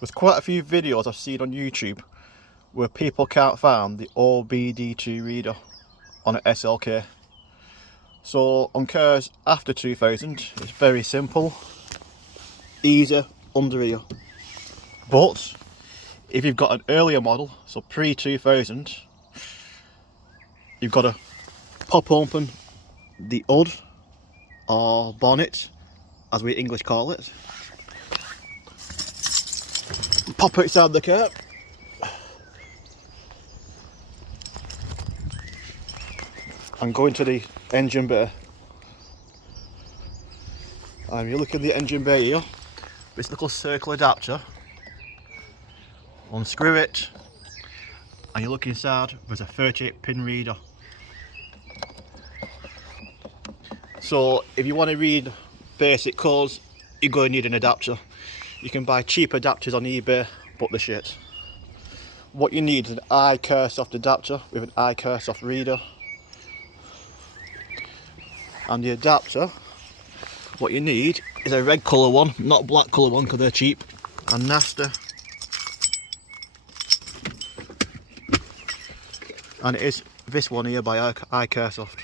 There's quite a few videos I've seen on YouTube where people can't find the OBD2 reader on an SLK. So on cars after 2000, it's very simple, easy under here. But if you've got an earlier model, so pre-2000, you've got to pop open the hood or bonnet, as we English call it. Pop it inside the car. And go into the engine bay. And you look in the engine bay here, this little circle adapter. Unscrew it, and you look inside, there's a 38 pin reader. So if you want to read basic codes, you're going to need an adapter. You can buy cheap adapters on eBay, but they're shit. What you need is an iCaresoft adapter with an iCaresoft reader. And the adapter, what you need is a red colour one, not a black colour one because they're cheap and nasty. And it is this one here by iCaresoft.